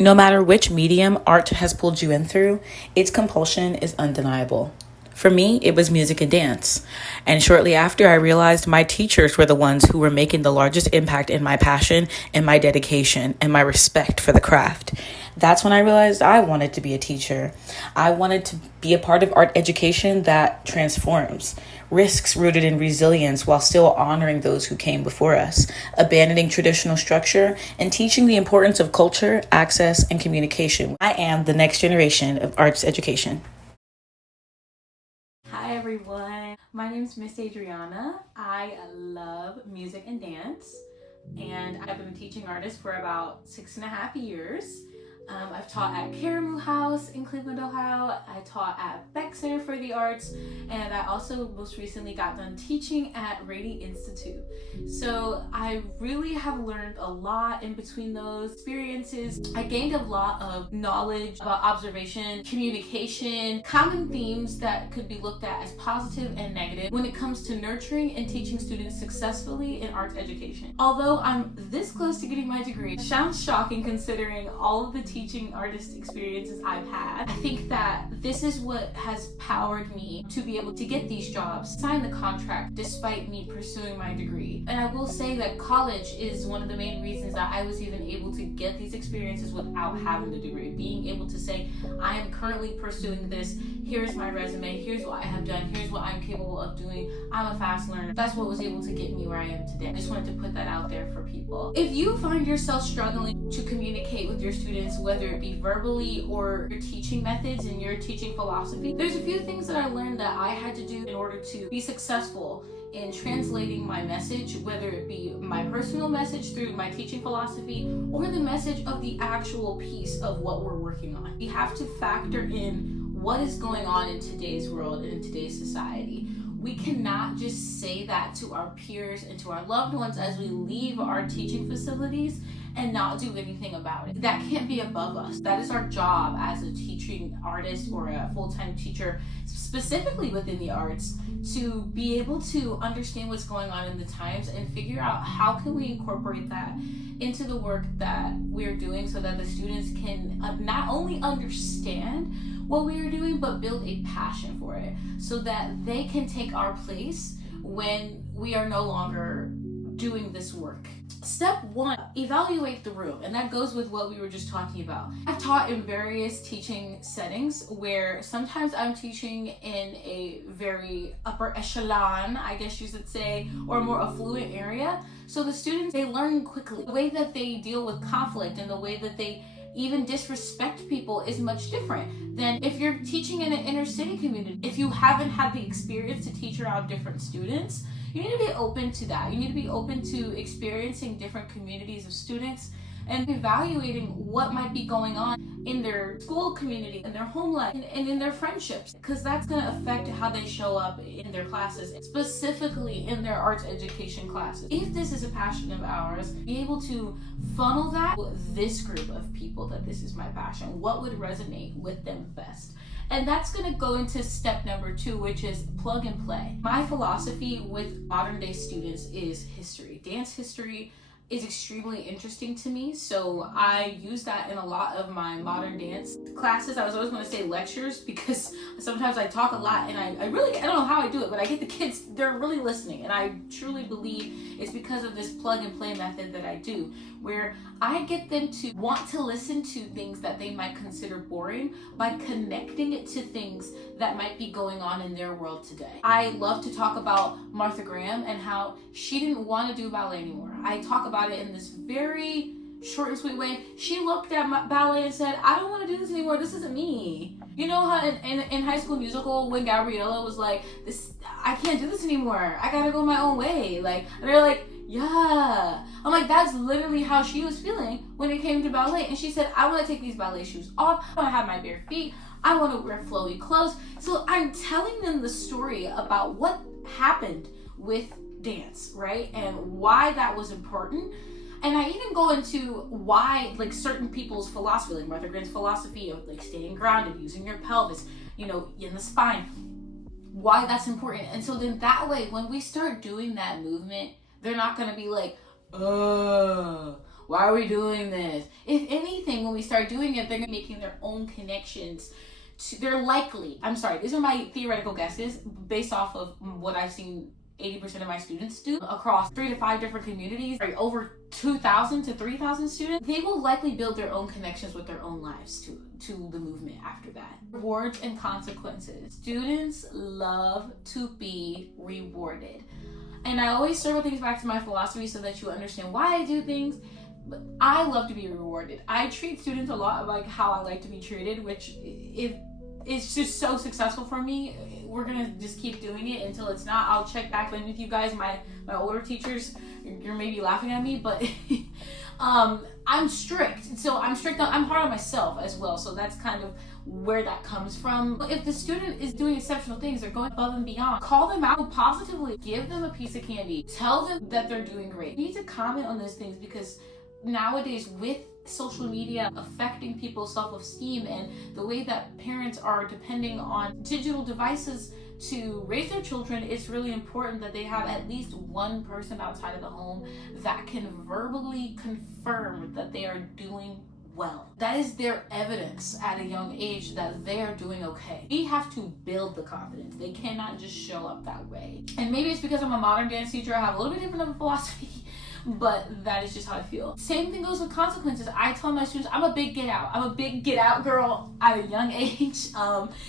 No matter which medium art has pulled you in through, its compulsion is undeniable. For me, it was music and dance. And shortly after, I realized my teachers were the ones who were making the largest impact in my passion and my dedication and my respect for the craft. That's when I realized I wanted to be a teacher. I wanted to be a part of art education that transforms, risks rooted in resilience while still honoring those who came before us, abandoning traditional structure, and teaching the importance of culture, access, and communication. I am the next generation of arts education. Hi everyone, my name is Miss Adriana. I love music and dance, and I've been a teaching artist for about 6.5 years. I've taught at Karamu House in Cleveland, Ohio. I taught at Beck Center for the Arts, and I also most recently got done teaching at Rady Institute. So I really have learned a lot in between those experiences. I gained a lot of knowledge about observation, communication, common themes that could be looked at as positive and negative when it comes to nurturing and teaching students successfully in arts education. Although I'm this close to getting my degree, it sounds shocking considering all of the teaching artist experiences I've had. I think that this is what has powered me to be able to get these jobs, sign the contract despite me pursuing my degree. And I will say that college is one of the main reasons that I was even able to get these experiences without having the degree. Being able to say, I am currently pursuing this, here's my resume, here's what I have done, here's what I'm capable of doing, I'm a fast learner. That's what was able to get me where I am today. I just wanted to put that out there for people. If you find yourself struggling to communicate with your students, whether it be verbally or your teaching methods and your teaching philosophy, there's a few things that I learned that I had to do in order to be successful in translating my message, whether it be my personal message through my teaching philosophy or the message of the actual piece of what we're working on. We have to factor in what is going on in today's world and in today's society. We cannot just say that to our peers and to our loved ones as we leave our teaching facilities and not do anything about it. That can't be above us. That is our job as a teaching artist or a full-time teacher, specifically within the arts, to be able to understand what's going on in the times and figure out how can we incorporate that into the work that we're doing so that the students can not only understand what we are doing, but build a passion for it so that they can take our place when we are no longer doing this work. Step one, evaluate the room. And that goes with what we were just talking about. I've taught in various teaching settings where sometimes I'm teaching in a very upper echelon, I guess you should say, or more affluent area. So the students, they learn quickly. The way that they deal with conflict and the way that they even disrespect people is much different than if you're teaching in an inner city community. If you haven't had the experience to teach around different students, you need to be open to that. You need to be open to experiencing different communities of students and evaluating what might be going on in their school community, in their home life, and in their friendships, because that's going to affect how they show up in their classes, specifically in their arts education classes. If this is a passion of ours, be able to funnel that with this group of people that this is my passion. What would resonate with them best? And that's going to go into step number 2, which is plug and play. My philosophy with modern day students is history. Dance history is extremely interesting to me, so I use that in a lot of my modern dance classes. I was always going to say lectures because sometimes I talk a lot and I don't know how I do it, but I get the kids, they're really listening, and I truly believe it's because of this plug and play method that I do, where I get them to want to listen to things that they might consider boring by connecting it to things that might be going on in their world today. I love to talk about Martha Graham and how she didn't want to do ballet anymore. I talk about it in this very short and sweet way. She looked at my ballet and said, I don't want to do this anymore. This isn't me. You know how in High School Musical when Gabriella was like, "This, I can't do this anymore. I gotta go my own way." Like, and they're like, yeah. I'm like, that's literally how she was feeling when it came to ballet. And she said, I want to take these ballet shoes off. I want to have my bare feet. I want to wear flowy clothes. So I'm telling them the story about what happened with dance, right? And why that was important. And I even go into why, like, certain people's philosophy, like Martha Graham's philosophy of like staying grounded, using your pelvis, you know, in the spine, why that's important. And so then that way, when we start doing that movement, they're not going to be like, why are we doing this? If anything, when we start doing it, they're making their own connections. They're likely, I'm sorry, these are my theoretical guesses based off of what I've seen 80% of my students do across 3 to 5 different communities, or over 2,000 to 3,000 students. They will likely build their own connections with their own lives to the movement after that. Rewards and consequences. Students love to be rewarded. And I always circle things back to my philosophy so that you understand why I do things. But I love to be rewarded. I treat students a lot like how I like to be treated, which if it's just so successful for me, we're gonna just keep doing it until it's not. I'll check back in with you guys, my older teachers. You're maybe laughing at me, but I'm strict. So I'm strict. I'm hard on myself as well. So that's kind of where that comes from. If the student is doing exceptional things, they're going above and beyond, call them out positively. Give them a piece of candy. Tell them that they're doing great. You need to comment on those things, because nowadays, with social media affecting people's self-esteem and the way that parents are depending on digital devices to raise their children, it's really important that they have at least one person outside of the home that can verbally confirm that they are doing well. That is their evidence at a young age that they are doing okay. We have to build the confidence. They cannot just show up that way. And maybe it's because I'm a modern dance teacher, I have a little bit different of a philosophy, but that is just how I feel. Same thing goes with consequences. I tell my students, I'm a big get out. I'm a big get out girl at a young age.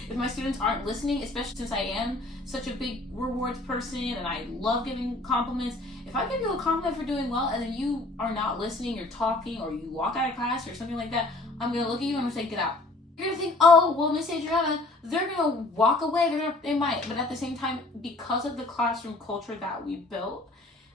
If my students aren't listening, especially since I am such a big rewards person and I love giving compliments, if I give you a compliment for doing well and then you are not listening, you're talking, or you walk out of class or something like that, I'm gonna look at you and I'm gonna say, get out. You're gonna think, oh, well, Miss Adriana, they're gonna walk away. They might, but at the same time, because of the classroom culture that we built,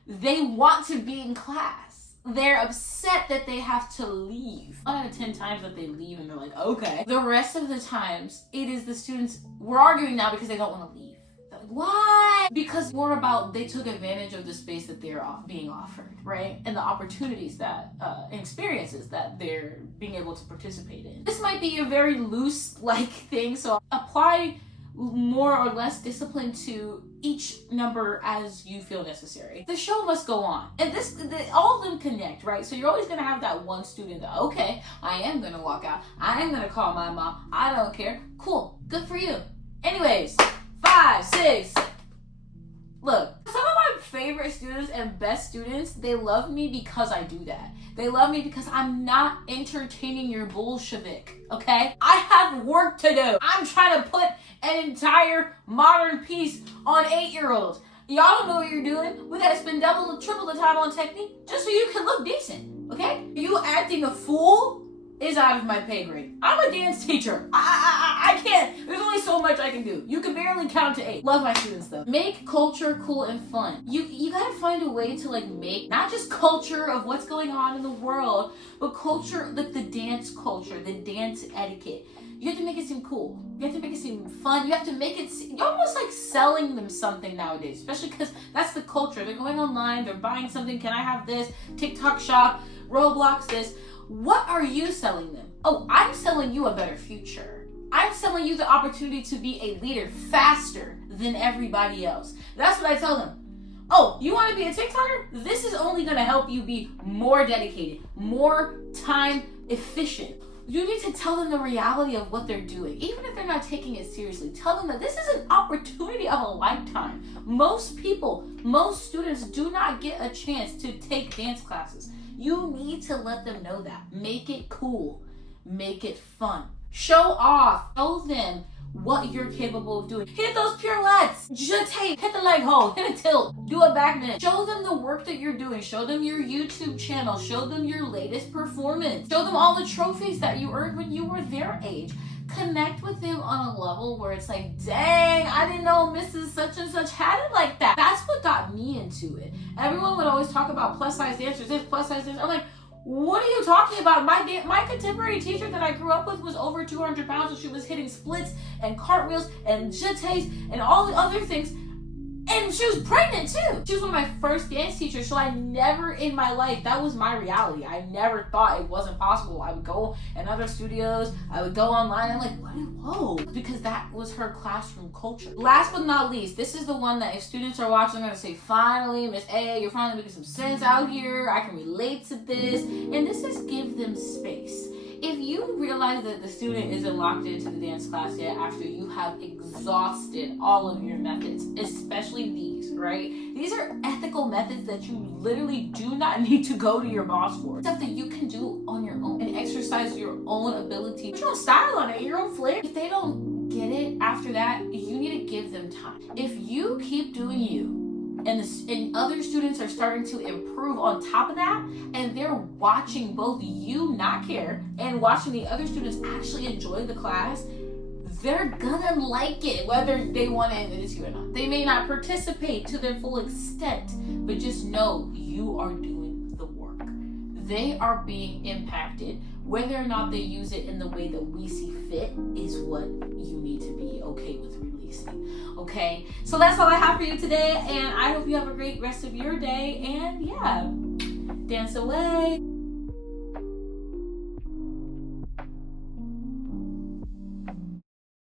they want to be in class. They're upset that they have to leave. 1 out of 10 times that they leave and they're like, okay. The rest of the times, it is the students, we're arguing now because they don't want to leave. They're like, why? Because more about they took advantage of the space that they're being offered, right? And the opportunities that, and experiences that they're being able to participate in. This might be a very loose thing, so apply more or less discipline to each number as you feel necessary. The show must go on. And all of them connect, right? So you're always gonna have that one student that, okay, I am gonna walk out. I am gonna call my mom. I don't care. Cool. Good for you. Anyways, 5, 6. Look, some of my favorite students and best students, they love me because I do that. They love me because I'm not entertaining your Bolshevik, okay? I have work to do. I'm trying to put an entire modern piece on 8-year-olds. Y'all don't know what you're doing. We gotta spend double or triple the time on technique just so you can look decent, okay? You acting a fool is out of my pay grade. I'm a dance teacher. I can't. There's only so much I can do. You can barely count to 8. Love my students though. Make culture cool and fun. You gotta find a way to make not just culture of what's going on in the world, but culture, the dance culture, the dance etiquette. You have to make it seem cool. You have to make it seem fun. You have to make it you're almost selling them something nowadays, especially because that's the culture. They're going online, they're buying something. Can I have this? TikTok shop, Roblox this. What are you selling them? Oh, I'm selling you a better future. I'm selling you the opportunity to be a leader faster than everybody else. That's what I tell them. Oh, you want to be a TikToker? This is only going to help you be more dedicated, more time efficient. You need to tell them the reality of what they're doing. Even if they're not taking it seriously, tell them that this is an opportunity of a lifetime. Most people, most students do not get a chance to take dance classes. You need to let them know that. Make it cool. Make it fun. Show off. Show them what you're capable of doing. Hit those pirouettes. Jeté. Hit the leg hold. Hit a tilt. Do a back bend. Show them the work that you're doing. Show them your YouTube channel. Show them your latest performance. Show them all the trophies that you earned when you were their age. Connect with them on a level where it's dang, I didn't know Mrs. Such and Such had it like that. That's what got me into it. Everyone would always talk about plus size dancers, this plus size dancers. I'm like, what are you talking about? My contemporary teacher that I grew up with was over 200 pounds and she was hitting splits and cartwheels and jetés and all the other things. And And she was pregnant too. She was one of my first dance teachers, so I never in my life, that was my reality. I never thought it wasn't possible. I would go in other studios, I would go online, I'm like, what? Whoa. Because that was her classroom culture. Last but not least, this is the one that if students are watching, they're gonna say, finally, Miss A, you're finally making some sense out here. I can relate to this. And this is give them space. If you realize that the student isn't locked into the dance class yet after you have exhausted all of your methods, especially these, right? These are ethical methods that you literally do not need to go to your boss for. Stuff that you can do on your own and exercise your own ability. Put your own style on it, your own flair. If they don't get it after that, you need to give them time. If you keep doing you, and other students are starting to improve on top of that, and they're watching both you not care and watching the other students actually enjoy the class, they're gonna like it, whether they want to admit it to you or not. They may not participate to their full extent, but just know you are doing the work. They are being impacted. Whether or not they use it in the way that we see fit is what you need to be okay with releasing. Okay, so that's all I have for you today, and I hope you have a great rest of your day, and yeah, dance away.